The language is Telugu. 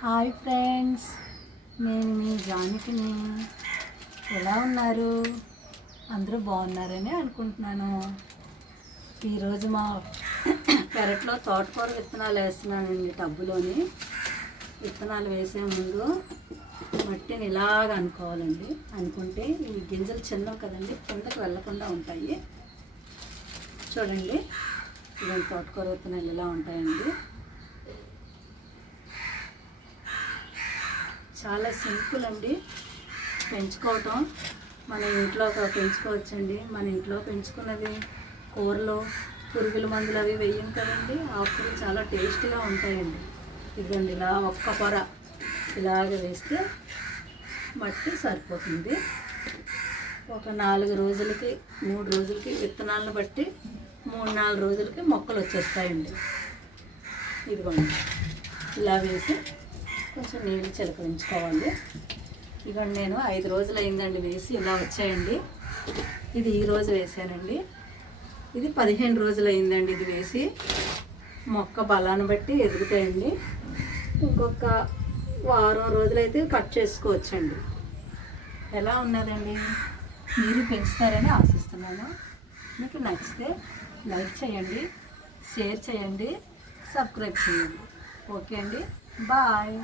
హాయ్ ఫ్రెండ్స్ నేను మీ జానకిని. ఎలా ఉన్నారు? అందరూ బాగున్నారని అనుకుంటున్నాను. ఈరోజు మా పెరట్లో తోటకూర విత్తనాలు వేస్తున్నానండి టబ్బులోని. విత్తనాలు వేసే ముందు మట్టిని ఇలాగ అనుకోవాలండి. అనుకుంటే ఈ గింజలు చిన్నవి కదండి కిందకు వెళ్ళకుండా ఉంటాయి. చూడండి ఇవన్నీ తోటకూర విత్తనాలు ఇలా ఉంటాయండి. చాలా సింపుల్ అండి. పెంచుకోవటం. మన ఇంట్లో ఒక పెంచుకోవచ్చండి. మన ఇంట్లో పెంచుకున్నది కూరలు పురుగుల మందులు అవి వేయం కదండి. ఆకులు చాలా టేస్టీగా ఉంటాయండి. ఇదండి ఇలా ఒక్క పొర ఇలాగ వేస్తే మట్టి సరిపోతుంది. ఒక నాలుగు రోజులకి మూడు రోజులకి విత్తనాలను బట్టి మూడు నాలుగు రోజులకి మొక్కలు వచ్చేస్తాయండి. ఇదిగోండి ఇలా వేసి కొంచెం నీళ్ళు చిలకరించుకోవాలి. ఇదిగోండి నేను ఐదు రోజులు అయిందండి వేసి ఇలా వచ్చాయండి. ఇది ఈరోజు వేసానండి. ఇది పదిహేను రోజులు అయిందండి ఇది వేసి. మొక్క బలాన్ని బట్టి ఎదుగుతాయండి. ఇంకొక వారం రోజులైతే కట్ చేసుకోవచ్చండి. ఎలా ఉన్నదండి? మీరు పెంచుతారని ఆశిస్తున్నాను. మీకు నచ్చితే లైక్ చేయండి షేర్ చేయండి సబ్స్క్రైబ్ చేయండి. ఓకే అండి. బాయ్.